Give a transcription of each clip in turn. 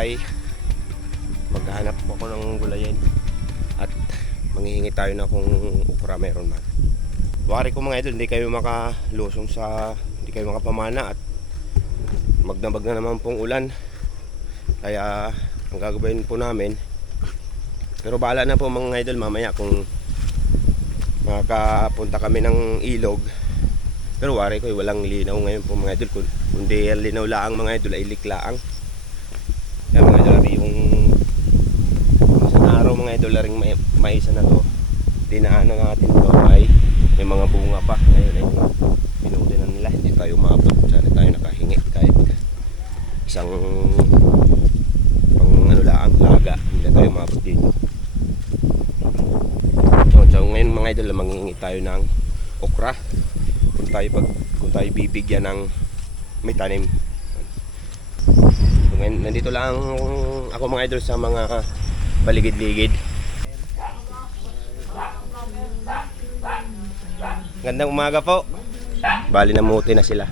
ay maghahanap po ako ng gulayin at manghihingi tayo na kung ukra meron man. Buwari ko mga idol, hindi kayo makalusong hindi kayo makapamana at magdamag na naman pong ulan. Kaya ang gagawin po namin, pero bahala na po mga idol mamaya kung makakapunta kami ng ilog. Pero wari ko walang linaw ngayon po mga idol, kundi linaw laang mga idol ay liklaang. Kaya mga idol, yung sa araw mga idol ring maisa na to, dinaanan natin to ay may mga bunga pa. Ngayon ay pinuti na nila, hindi tayo umabot. Sana tayo nakahingi kahit isang pang laang laga, hindi tayo umabot dito. So ngayon mga idol, manghihingi tayo ng okra kung tayo bibigyan ng may tanim. So ngayon, nandito lang ako mga idol sa mga paligid-ligid. Gandang umaga po. Bali namuti na sila.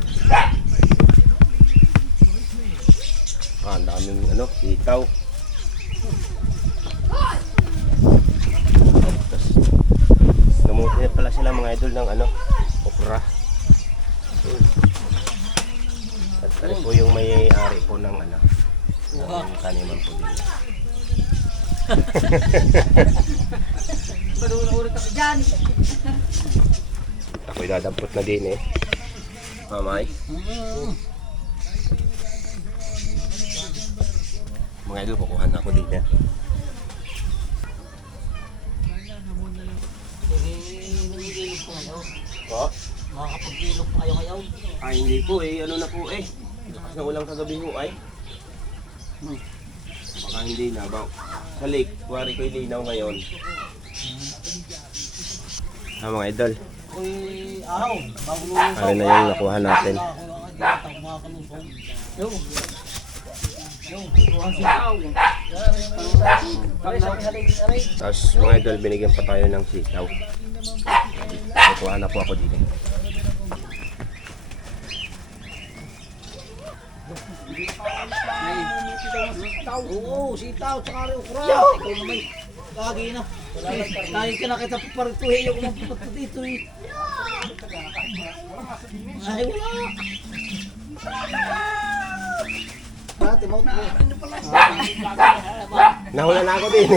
Ang daming sitaw. Namuti na pala sila mga idol ng okra. At ano po yung may-ari po ng ng taniman po dito. Badulong-urot kami dyan. Ako'y dadampot na din Mamay. Mga idol, kukuhan ako din Namigilog po ngayon. Po? Makakapagilog pa kayo ngayon. Ay hindi po ano na po lakas na ulang kagabi po baka hindi na ba sa lake, kuwari ko'y linaw ngayon. Mga idol, Uy, araw. Bago lulusaw. ano na yung nakuha natin. Tapos mga idol, binigyan pa tayo ng sitaw. Nakuha na po ako dito. Oo, sitaw, tsaka rin ukra. Ikaw naman, kagi na. Lagi ka na kita paparituhin yung mapapato dito Ay, wala. Dati, maut mo. Nahula na ako din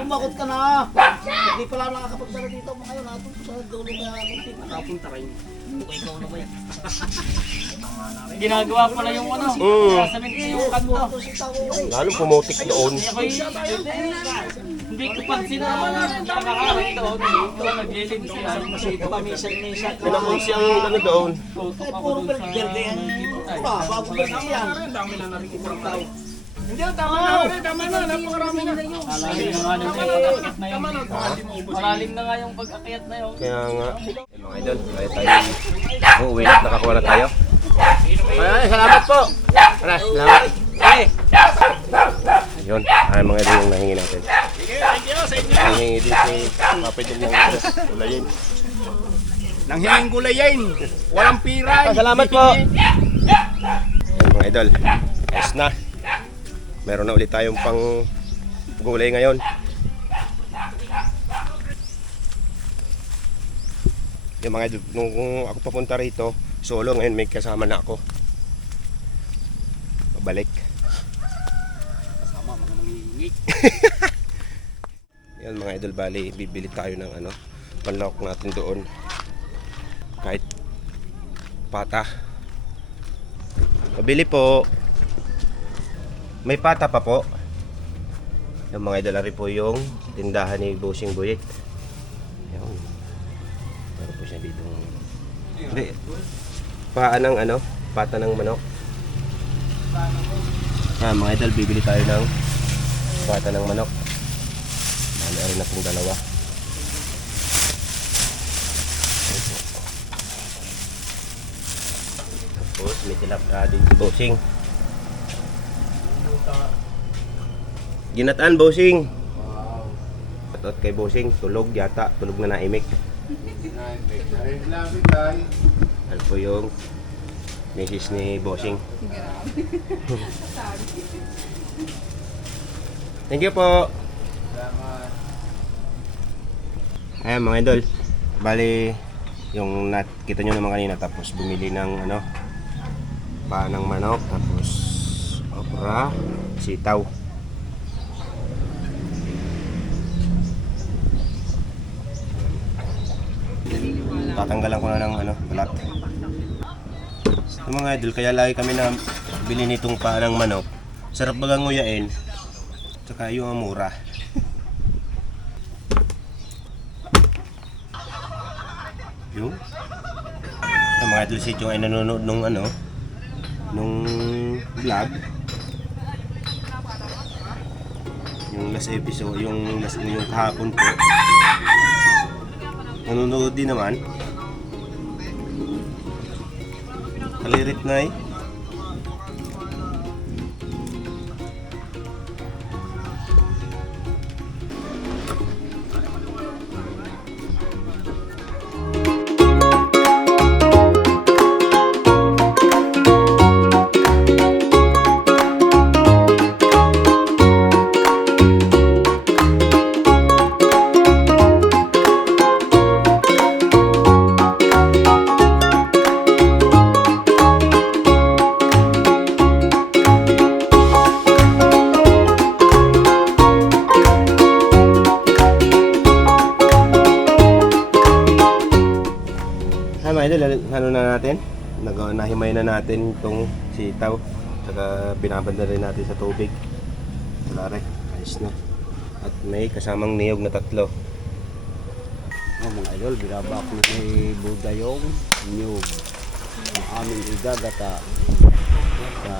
Bumakot ka na. Hindi pala nakakapagdala dito mo ngayon. Natin sa dulo kaya ako. Nakapunta rin. Ikaw na ba yan? Ginagawa pala yung sasabihin ko yung kanto. Lalo pumutik doon. Hindi ko pansin naman ang nakakarit doon. Ito naglilid sila. Pamisan-misan. Pinakunsi ang doon. Tutok ako Puro doon sa... berde yan. Ukra, bago ba yan? Hindi, tama na, napakarami na. Malalim na nga yung pag-akyat na yun. Malalim na nga yung pag-akyat na yun. Kaya nga, mga idol, tayo uuwi at nakakuha na tayo. Ay, salamat po! Salamat! Ayun, ay mga idol yung nahingi natin. Thank you sa inyo. Nahingi din si Papidil ng gulayin. Nang hinging gulayin, walang piray. Salamat po! Ayun, mga idol, yes na. Meron na ulit tayong pang gulay ngayon. Yung mga idol, nung ako papunta rito, solo, ngayon may kasama na ako. Pabalik. Kasama mga mangingi. Yan mga idol, bali bibili tayo ng panlawak natin doon. Kahit pata. Pabili po. May pata pa po. Yung mga idol, rin po yung tindahan ni Bossing Buyit. Yan. Meron po siya dito. Hindi. Pata ng manok. Mga idol, bibili tayo ng pata ng manok. Mayroon na pong dalawa. Tapos may tilapia din si Bossing. Ginataan Bossing. At kay Bossing, tulog yata, tulog na naimik. Ano po yung Misis ni Bossing. Thank you po. Ayan mga idol. Bali, yung nakita nyo naman kanina, tapos bumili ng ano, paa ng manok, tapos okra, sitaw. Tatanggalan ko na ng ano, balat. Yung mga idol, kaya lagi kami na bili nitong paa ng manok. Sarap bagang nguyain, tsaka yung mura. Yung mga idol, si Chong ay nanonood nung ano, nung vlog, yung last episode, yung kahapon po. Nanonood din naman. Kalirit na eh. Mga idol, ano na natin? Nahimay na natin itong sitaw. Saka binabanda rin natin sa tubig. Wala rin, ayos na. At may kasamang niyog na 3. Mga idol, binabak na ni Buda yung niyog. Ang aming igagata sa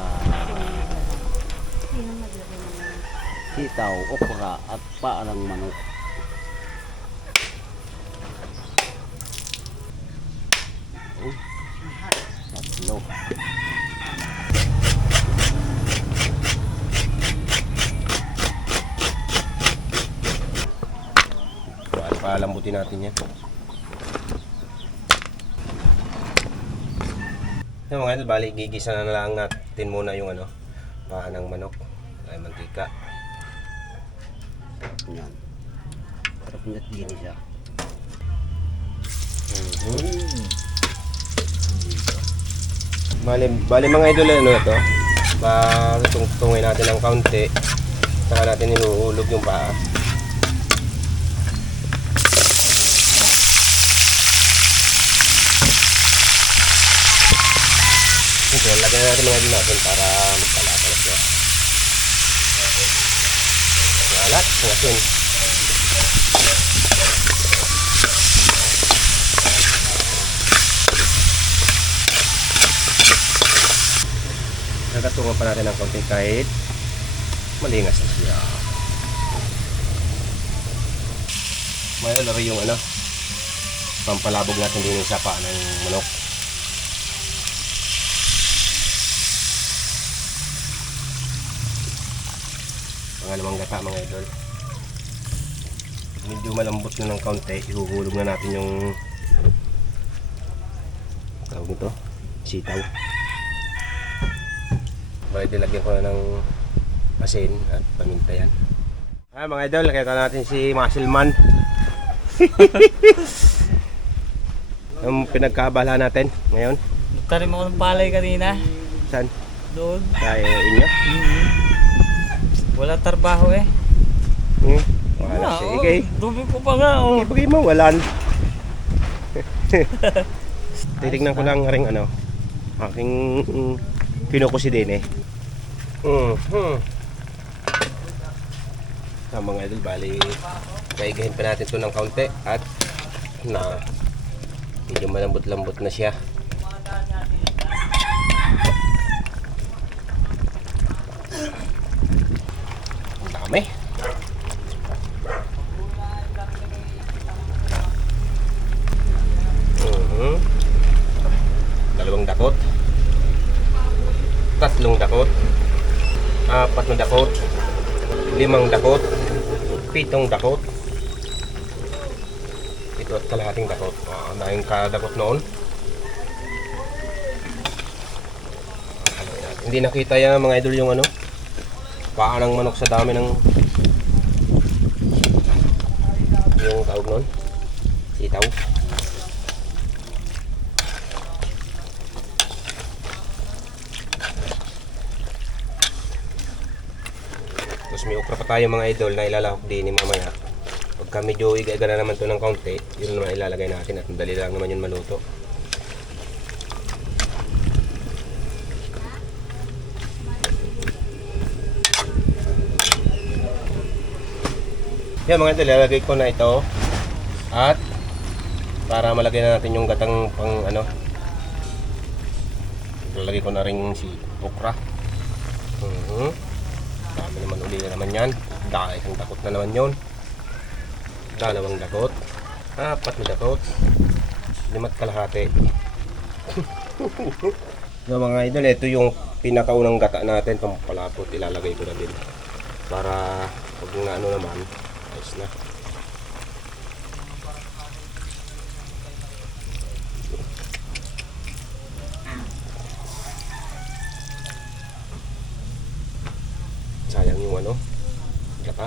sitaw, okra at paa ng manok. Tatlo. Palambutin natin yan. Yung mga idol, bali gigisa na lang natin muna yung ano, paa ng manok ay mantika. Yan. Sarap niya't ginisa. Bali mga idol, ano na to, tungtungin natin ng kaunti, saka natin inuulog yung paa. Ito, lagyan natin mga idol natin para magpalapalat siya. Malat, ngasin. Nagatungan pa natin ng konti kahit malingas na siya. May laro yung ano, pampalabog natin din yung sapa ng manok. Pangalawang gata mga idol. Medyo malambot na ng kaunti, ihuhulog na natin yung tawag nito, sitaw. Bali, lagyan ko na ng asin at paminta yan. Mga idol, nakita natin si Muscleman. Ang pinagkaabala natin ngayon. Nagtanim ako ng palay kanina. Saan? Doon. Sa inyo? Wala trabaho eh. Wala, sige. Dumi ko pa nga. Oh. Ibigay mo, walan. Titignan ko lang rin ano, aking kinukusi din eh. Mga idol, bali kaigahin pa natin ito ng kaunti at na medyo malambot-lambot na siya. Ang dami. Dalawang dakot, 3 dakot, 4 na dakot, 5 dakot, 7 dakot, 7 at kalahating dakot. Dahil kadakot noon. Hindi nakita yan mga idol yung ano, paa ng manok sa dami ng yung tawag nun, sitaw. Tapos may okra pa tayo mga idol na ilalahok din mamaya. Pagka medyo iga na naman to ng kaunti, yun naman ilalagay natin at madali lang naman yun maluto. Yan mga idol, ilalagay ko na ito at para malagay na natin yung gatang pang ano, ilalagay ko na rin si okra. Dami naman uli na naman yan. Isang dakot na naman yun. Dalawang dakot, apat na dakot, 5 kalahati. So mga idol, ito yung pinakaunang gata natin, pampalapot, ilalagay ko na din para pag na ano naman, ayos na. Sayang yung ano, gata.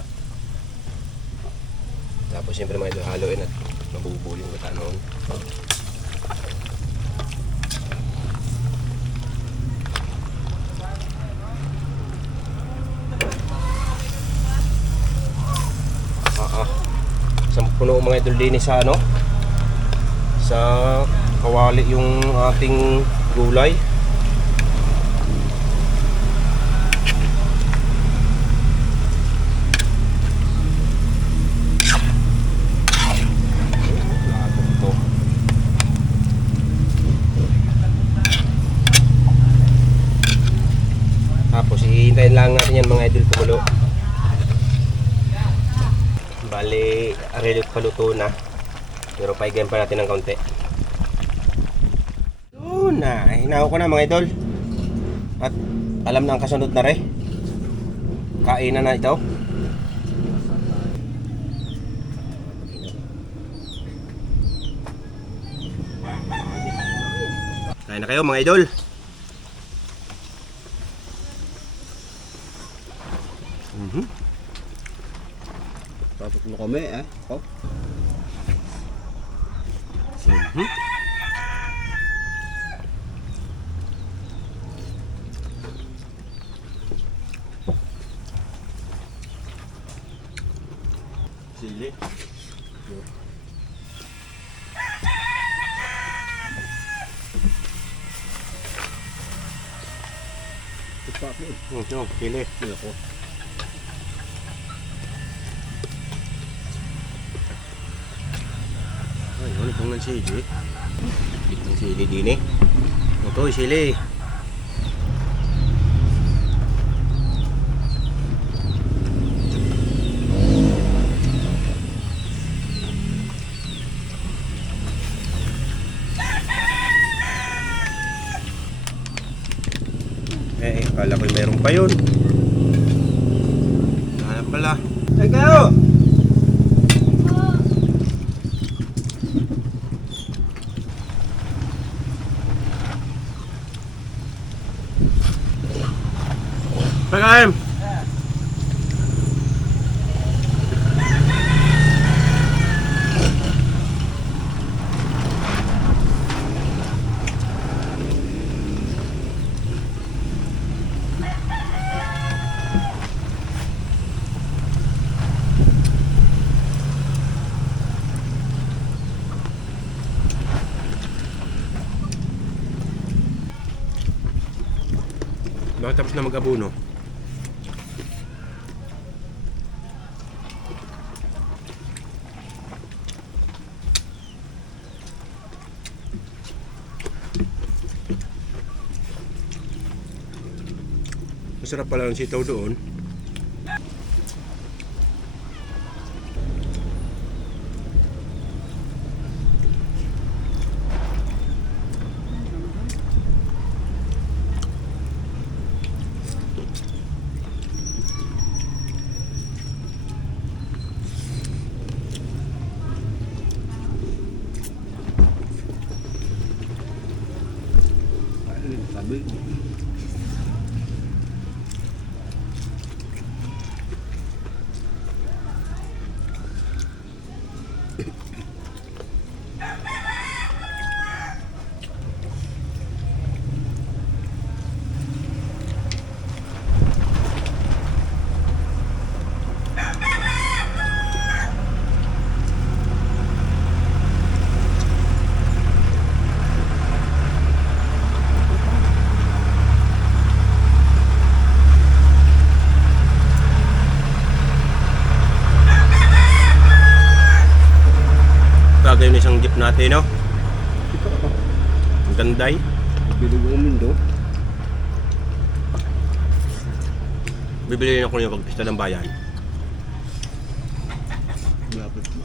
Tapos siyempre mga idol, haluin at mabubuo yung gata noon. Isang puno mga idol din sa ano, sa kawali yung ating gulay. Tapos hihintayin lang natin yan mga idol kumulo. Bali, ready paluto na. Pero paigyan pa natin ng kaunti. So na, hinaw ko na mga idol. At alam na ang kasunod na rin. Kainan na ito. Kain na kayo mga idol. Tapos mo kami Oh. Sili. Ito, sili. Ako. Ay, ulit pong ng sili. Itong sili din eh. Ito, sili. Kala ko meron pa yun. Kaya pala. Ay kayo! Pagkain! Bakit tapos na mag-abono? Masarap pala ang sitaw doon. Sabi. bagay yung isang jeep natin, no? Ang ganday. Bilog ang mundo. Bibili ako yung pagpista ng bayan. Malapit mo.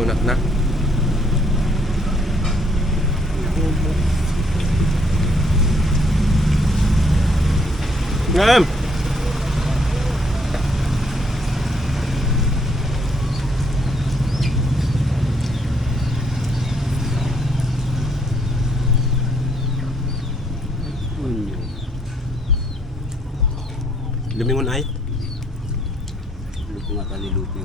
Kunat na. Ngam! Lumingon ay. Lupo nga ka ni Lupi.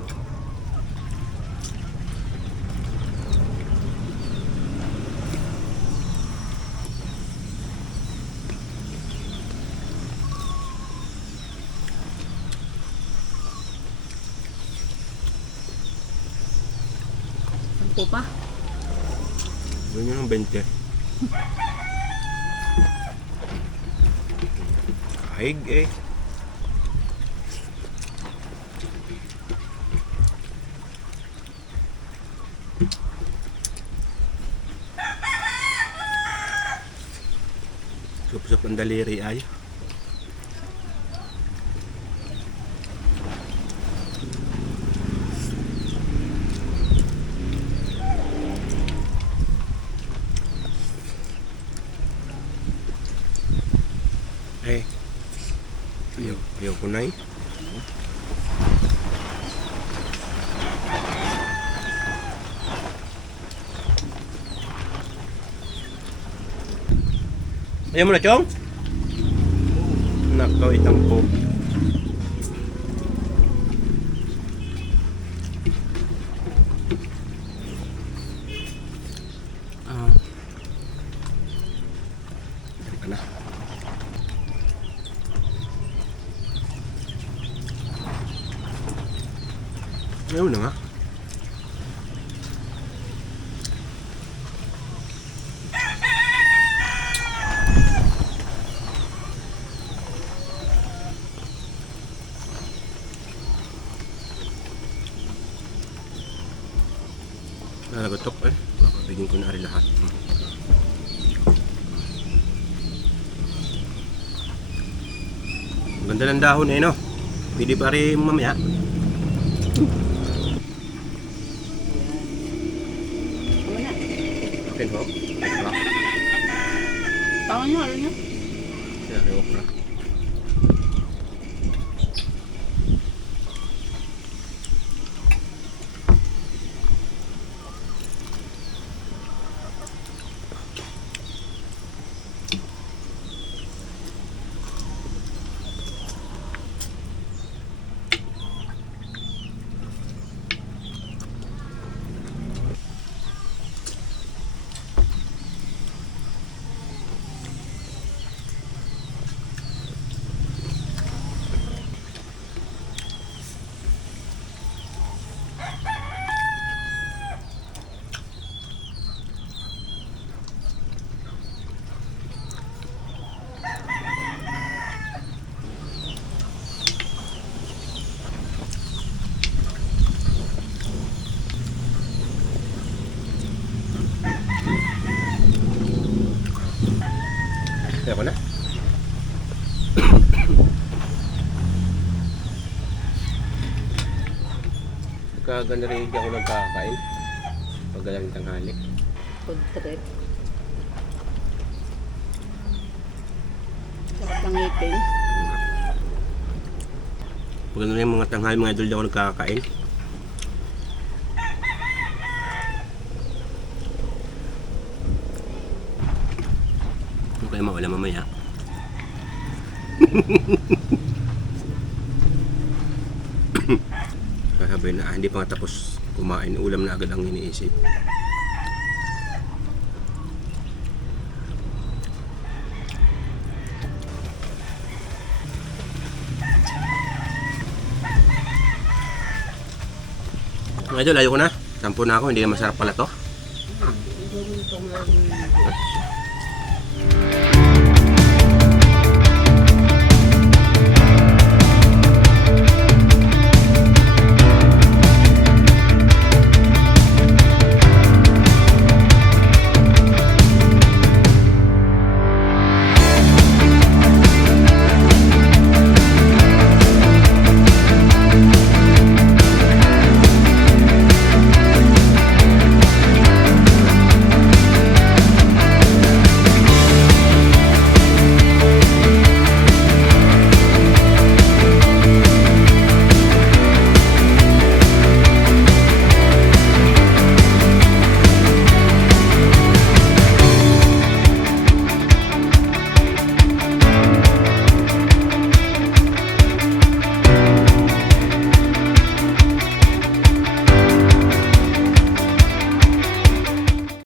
Sampo pa. Doon yun ang 20. Kahig eh. Sup-sup ang daliri ay. Eh, ayaw ko na eh. Ayaw mo na, Chong? Nakaw, itang po. Dari ka na. Ayaw na nga. Nalagotok eh. Bigyan ko na rin lahat. Ang ganda ng dahon eh, no? Pwede pa rin mamaya. Akin ho. Okra. Tama niyo, alam niyo. Kaya kay okra. Kaya ko na. Kaganda rin hindi ako nagkakain. Paggalang tanghali. Food trip. Sarap ng ngipin. Paggalang rin yung mga tanghali, mga idol, hindi ako nagkakain. Kung kayo mawala mamaya. Sabi na hindi pa nga tapos kumain, ulam na agad ang iniisip. Mga idol, ayaw ko na. Sampo na ako, hindi na masarap pala to.